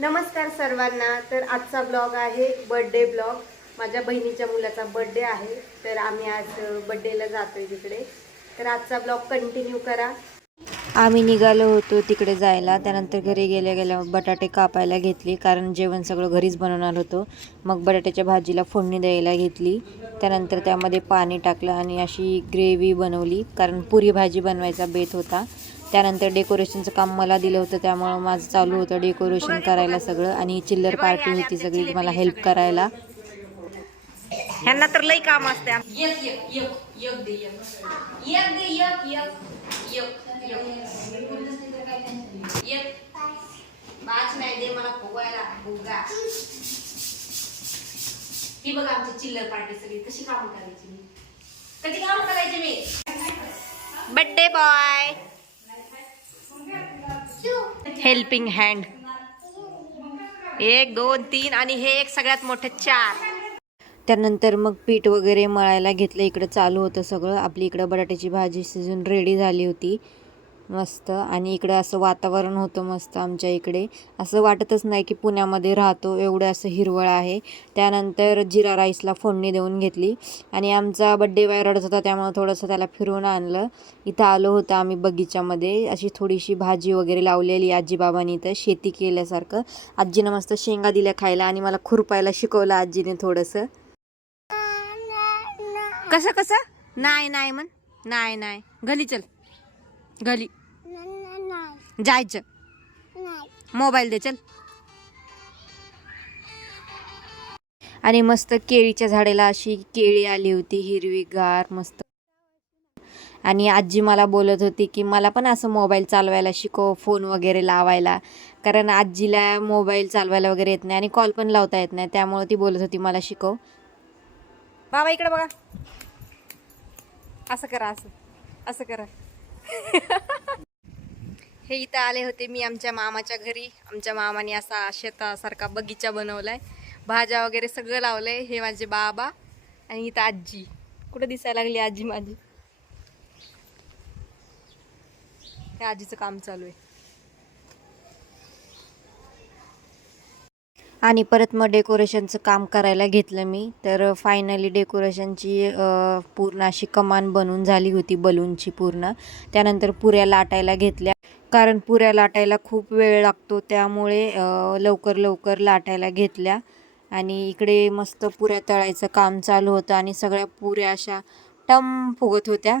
नमस्कार सर्वांना। तर आजचा ब्लॉग आहे बर्थडे ब्लॉग। माझ्या बहिणीच्या मुलाचा बर्थडे आहे, तर आम्ही आज बर्थडेला जातोय तिकडे। तर आजचा ब्लॉग कंटिन्यू करा। आम्ही निघालो होतो तिकडे जायला। त्यानंतर घरी गेल्या गेल्या बटाटे कापायला घेतले, कारण जेवण सगळं घरीच बनवणार होतो। मग बटाट्याच्या भाजीला फोडणी द्यायला घेतली। त्यानंतर त्यामध्ये पाणी टाकलं आणि अशी ग्रेव्ही बनवली, कारण पुरी भाजी बनवायचा बेत होता। त्यानंतर डेकोरेशनचं काम मला दिलं होतं, त्यामुळं माझं चालू होतं डेकोरेशन करायला सगळं। आणि चिल्लर पार्टी होती सगळी मला हेल्प करायला। ह्यांना तर लई काम असते। एक एक एक एक दे एक एक दे एक एक एक बाज नाही दे मला फुगवायला फुगा। ही बघा आमची चिल्लर पार्टी सगळी कशी काम करायची, कधी काम करायचे मी। बर्थडे बॉय हेल्पिंग हँड 1 2 3 आणि हे एक सगळ्यात मोठे 4। त्यानंतर मग पीठ वगैरे मळायला घेतलं। इकडं चालू होतं सगळं। आपली इकडं बटाट्याची भाजी शिजून रेडी झाली होती मस्त। आणि इकडं असं वातावरण होतं मस्त आमच्या इकडे। असं वाटतच नाही की पुण्यामध्ये राहतो, एवढं असं हिरवळ आहे। त्यानंतर जिरा राईसला फोडणी देऊन घेतली आणि आमचा बड्डे बॉय रडत होता, त्यामुळे थोडंसं त्याला फिरवून आणलं। इथं आलो होतं आम्ही बगीच्यामध्ये। अशी थोडीशी भाजी वगैरे लावलेली आजीबाबांनी, इथं शेती केल्यासारखं। आजीनं मस्त शेंगा दिल्या खायला आणि मला खुरपायला शिकवलं आजीने थोडंसं। कसं कसं नाही नाही म्हण, नाही नाही घरी चल, घरी जायचं, मोबाईल दे चल। आणि मस्त केळीच्या झाडाला अशी केळी आली होती हिरवीगार मस्त। आणि आजी मला बोलत होती की मला पण असं मोबाईल चालवायला शिकव, फोन वगैरे लावायला, कारण आजीला मोबाईल चालवायला वगैरे येत नाही आणि कॉल पण लावता येत नाही, त्यामुळे ती बोलत होती मला शिकव। बाबा इकडे बघा, असं करा, असं असं करा। हे इथं आले होते मी आमच्या मामाच्या घरी। आमच्या मामाने असा शेतासारखा बगीचा बनवलाय, भाज्या वगैरे सगळं लावलंय। हे माझे बाबा आणि इथं आजी, कुठे दिसायला लागली आजी माझी, हे आजीचं काम चालू आहे। आणि परत मग डेकोरेशनचं काम करायला घेतलं मी। तर फायनली डेकोरेशनची पूर्ण अशी कमान बनून झाली होती बलूनची पूर्ण। त्यानंतर पुऱ्या लाटायला घेतल्या, कारण पुऱ्या लाटायला खूप वेळ लागतो, त्यामुळे लवकर लवकर लाटायला घेतल्या। आणि इकडे मस्त पुऱ्या तळायचं काम चालू होतं आणि सगळ्या पुऱ्या अशा टम फुगत होत्या।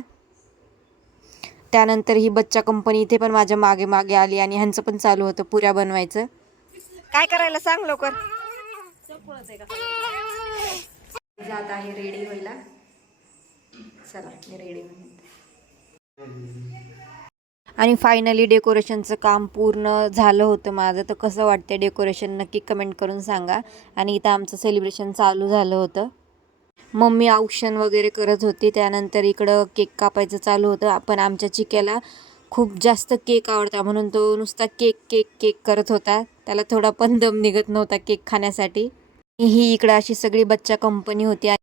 त्यानंतर ही बच्चा कंपनी इथे पण माझ्या मागे मागे आली आणि ह्यांचं पण चालू होतं पुऱ्या बनवायचं। काय करायला सांग लवकर। जात आहे रेडी व्हायला, चला मी रेडी होते। आणि फायनली डेकोरेशनचं काम पूर्ण झालं होतं माझं। तर कसं वाटतं डेकोरेशन नक्की कमेंट करून सांगा। आणि इथं आमचं सेलिब्रेशन चालू झालं होतं। मम्मी औक्षण वगैरे करत होती। त्यानंतर इकडं केक कापायचं चालू होतं, पण आमच्या चिक्याला खूप जास्त केक आवडता, म्हणून तो नुसता केक केक केक करत होता। त्याला थोडा पण दम निघत नव्हता केक खाण्यासाठी। ही इकडं अशी सगळी बच्चा कंपनी होती।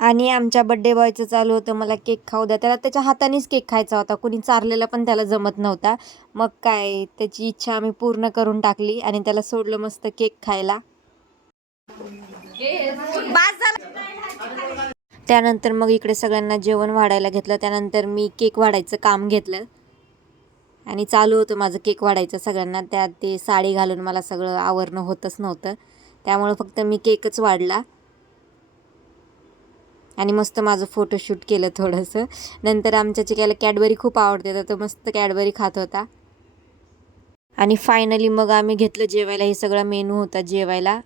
आणि आमच्या बड्डे बॉयचं चालू होतं मला केक खाऊ द्या। त्याला त्याच्या हातानेच केक खायचा होता, कुणी चारलेला पण त्याला जमत नव्हता। मग काय, त्याची इच्छा आम्ही पूर्ण करून टाकली आणि त्याला सोडलं मस्त केक खायला। त्यानंतर मग इकडे सगळ्यांना जेवण वाढायला घेतलं। त्यानंतर मी केक वाढायचं काम घेतलं आणि चालू होतं माझं केक वाढायचं सगळ्यांना। त्यात ते साडी घालून मला सगळं आवरणं होतच नव्हतं, त्यामुळे फक्त मी केकच वाढला आणि मस्त माझं फोटोशूट केलं थोडंसं। नंतर आमच्या चिक्याला कॅडबरी खूप आवडते, तर तो मस्त कॅडबरी खात होता। आणि फायनली मग आम्ही घेतलं जेवायला। हे सगळा मेनू होता जेवायला।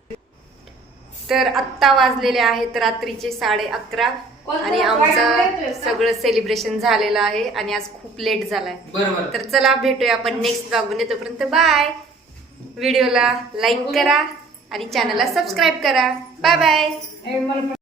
तर आत्ता वाजलेले आहेत रात्रीचे 11:30 आणि आमचं सगळं सेलिब्रेशन झालेलं आहे आणि आज खूप लेट झालाय। तर चला भेटूया आपण नेक्स्ट ब्लॉग मध्ये, तोपर्यंत बाय। व्हिडिओला लाईक करा आणि चॅनलला सबस्क्राईब करा. Bye bye.